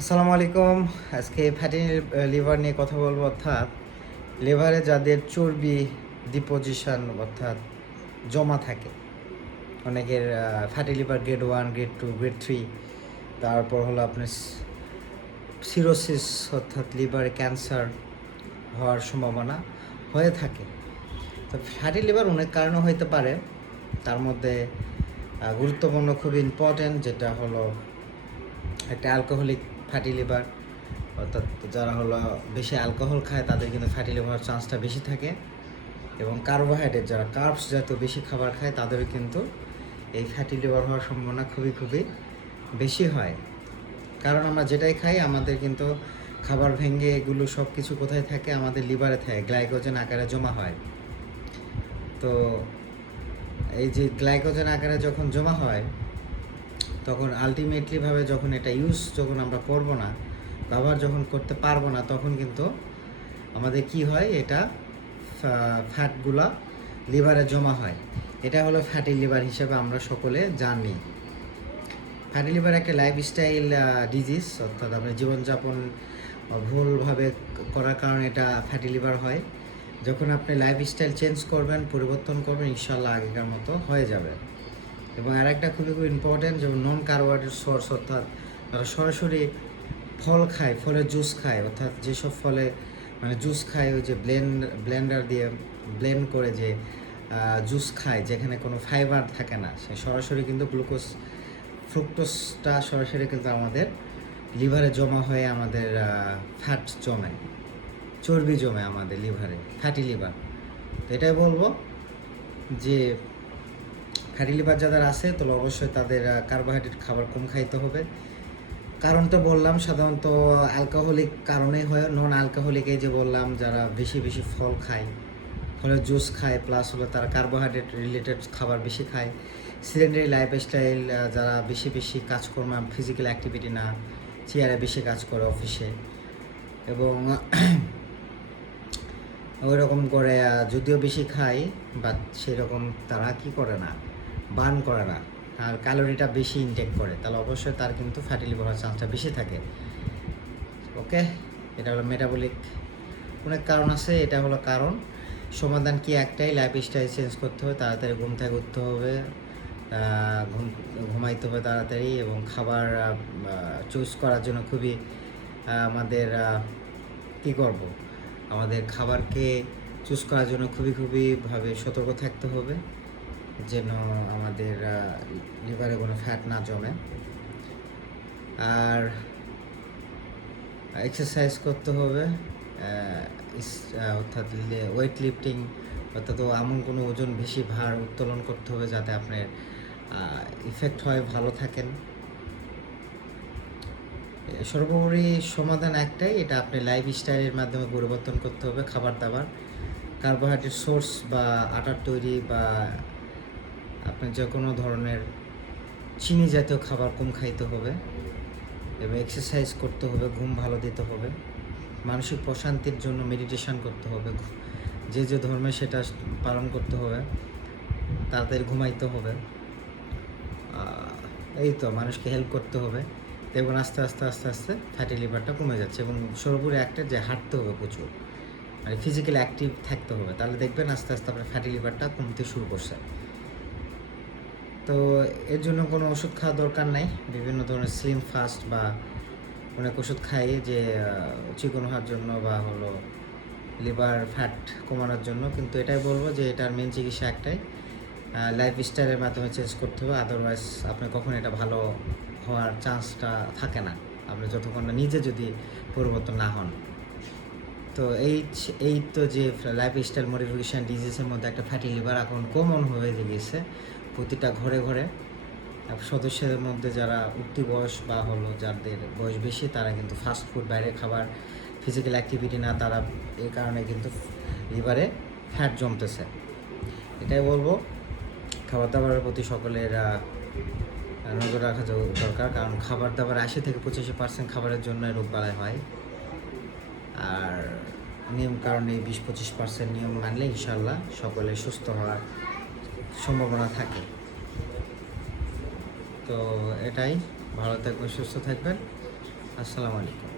আসসালামু আলাইকুম। আজকে ফ্যাটি লিভার নিয়ে কথা বলবো, অর্থাৎ লিভারে যাদের চর্বি ডিপোজিশন অর্থাৎ জমা থাকে। অনেকের fatty liver grade 1, grade 2, grade 3, তারপর হলো আপনার সিরোসিস অর্থাৎ লিভারে ক্যান্সার হওয়ার সম্ভাবনা হয়ে থাকে। তো ফ্যাটি লিভার অনেক কারণে হতে পারে, তার মধ্যে গুরুত্বপূর্ণ খুব ইম্পর্ট্যান্ট যেটা হলো একটা অ্যালকোহলিক ফ্যাটি লিভার, অর্থাৎ যারা হলো বেশি অ্যালকোহল খায় তাদের কিন্তু ফ্যাটি লিভার চান্সটা বেশি থাকে। এবং কার্বোহাইড্রেট, যারা কার্বস জাতীয় বেশি খাবার খায় তাদেরও কিন্তু এই ফ্যাটি লিভার হওয়ার সম্ভাবনা খুবই বেশি হয়। কারণ আমরা যেটাই খাই আমাদের কিন্তু খাবার ভেঙে এগুলো সব কিছু কোথায় থাকে, আমাদের লিভারে থাকে, গ্লাইকোজেন আকারে জমা হয়। তো এই যে গ্লাইকোজেন আকারে যখন জমা হয় তখন আলটিমেটলিভাবে যখন এটা যখন আমরা করব না, ব্যবহার যখন করতে পারবো না, তখন কিন্তু আমাদের কি হয়, এটা ফ্যাটগুলা লিভারে জমা হয়। এটা হলো ফ্যাটি লিভার হিসেবে আমরা সকলে জানি। ফ্যাটি লিভার একটা লাইফস্টাইল ডিজিজ, অর্থাৎ আপনার জীবনযাপন ভুলভাবে করার কারণে এটা ফ্যাটি লিভার হয়। যখন আপনি লাইফস্টাইল চেঞ্জ করবেন, পরিবর্তন করবেন, ইনশাল্লাহ আগেকার মতো হয়ে যাবে। এবং আর একটা খুবই ইম্পর্টেন্ট, যেমন নন কার্বোহাইড্রেট সোর্স, অর্থাৎ তারা সরাসরি ফল খায়, ফলের জুস খায়, অর্থাৎ যেসব ফলে মানে জুস খায়, ওই যে ব্লেন্ডার দিয়ে ব্লেন্ড করে যে জুস খায়, যেখানে কোনো ফাইবার থাকে না, সে সরাসরি কিন্তু ফ্রুক্টোজটা সরাসরি কিন্তু আমাদের লিভারে জমা হয়ে আমাদের ফ্যাট জমে, চর্বি জমে আমাদের লিভারে, ফ্যাটি লিভার। তো এটাই বলবো যে ফ্যাটি লিভার যাদের আছে তাহলে অবশ্যই তাদের কার্বোহাইড্রেট খাবার কম খাইতে হবে। কারণটা বললাম সাধারণত অ্যালকোহলিক কারণেই হয়। নন অ্যালকোহলিক, এই যে বললাম, যারা বেশি ফল খায়, ফলের জুস খায়, প্লাস হলো তারা কার্বোহাইড্রেট রিলেটেড খাবার বেশি খায়, সিডেন্টারি লাইফস্টাইল, যারা বেশি কাজকর্ম, ফিজিক্যাল অ্যাক্টিভিটি না, চেয়ারে বেশি কাজ করে অফিসে, এবং ওই রকম করে যদিও বেশি খায়, বাট সেরকম তারা কি করে না, বার্ন করে না, আর ক্যালোরিটা বেশি ইনটেক করে, তাহলে অবশ্যই তার কিন্তু ফ্যাটি লিভার হওয়ার চান্সটা বেশি থাকে। ওকে, এটা হলো মেটাবলিক। অনেক কারণ আছে, এটা হলো কারণ। সমাধান কি একটাই, লাইফস্টাইল চেঞ্জ করতে হবে, তাড়াতাড়ি ঘুম থেকে উঠতে হবে, ঘুমাইতে হবে তাড়াতাড়ি, এবং খাবার চুজ করার জন্য খুবই আমাদের কী করব, আমাদের খাবারকে চুজ করার জন্য খুবই সতর্ক থাকতে হবে, যেন আমাদের লিভারে কোনো ফ্যাট না জমে। আর এক্সারসাইজ করতে হবে, অর্থাৎ ওয়েট লিফটিং, অর্থাৎ এমন কোনো ওজন বেশি ভার উত্তোলন করতে হবে যাতে আপনার ইফেক্ট হয়, ভালো থাকেন। সর্বোপরি সমাধান একটাই, এটা আপনি লাইফস্টাইলের মাধ্যমে পরিবর্তন করতে হবে। খাবার দাবার, কার্বোহাইড্রেট সোর্স বা আটার তৈরি বা আপনার যে কোনো ধরনের চিনি জাতীয় খাবার কম খাইতে হবে, এবং এক্সারসাইজ করতে হবে, ঘুম ভালো দিতে হবে, মানসিক প্রশান্তির জন্য মেডিটেশন করতে হবে, যে ধর্মে সেটা পালন করতে হবে, তাড়াতাড়ি ঘুমাইতে হবে, এই তো মানুষকে হেল্প করতে হবে। দেখবেন আস্তে আস্তে ফ্যাটি লিভারটা কমে যাচ্ছে। এবং সর্বোপরি একটা যে হাঁটতে হবে প্রচুর, মানে ফিজিক্যালি অ্যাক্টিভ থাকতে হবে, তাহলে দেখবেন আস্তে আপনার ফ্যাটি লিভারটা কমতে শুরু করছে। তো এর জন্য কোনো ওষুধ খাওয়া দরকার নাই। বিভিন্ন ধরনের স্লিম ফাস্ট বা অনেক ওষুধ খাই যে চিকন হওয়ার জন্য বা হলো লিভার ফ্যাট কমানোর জন্য, কিন্তু এটাই বলবো যে এটার মেন চিকিৎসা একটাই, লাইফস্টাইলের মাধ্যমে চেঞ্জ করতে হবে। আদারওয়াইজ আপনি কখন এটা ভালো হওয়ার চান্সটা থাকে না, আপনি যতক্ষণ না নিজে যদি পরিবর্তন না হন। তো এই তো যে লাইফস্টাইল মডিফিকেশান ডিজিজের মধ্যে একটা ফ্যাটি লিভার এখন কমন হয়ে গেছে প্রতিটা ঘরে সদস্যদের মধ্যে। যারা উঠতি বয়স বা হলো যাদের বয়স বেশি, তারা কিন্তু ফাস্ট ফুড, বাইরে খাবার, ফিজিক্যাল অ্যাক্টিভিটি না, তারা এই কারণে কিন্তু লিভারে ফ্যাট জমতেছে। এটাই বলবো, খাবার দাবারের প্রতি সকলের নজর রাখা দরকার, কারণ খাবার দাবার 80-85% খাবারের জন্য রোগবালাই হয়। আর নিয়ম কারণে 20-25% নিয়ম মানলে ইনশাল্লাহ সকলে সুস্থ হওয়ার সম্ভাবনা থাকে। তো এটাই, ভালো থাকবেন, সুস্থ থাকবেন। আসসালামু আলাইকুম।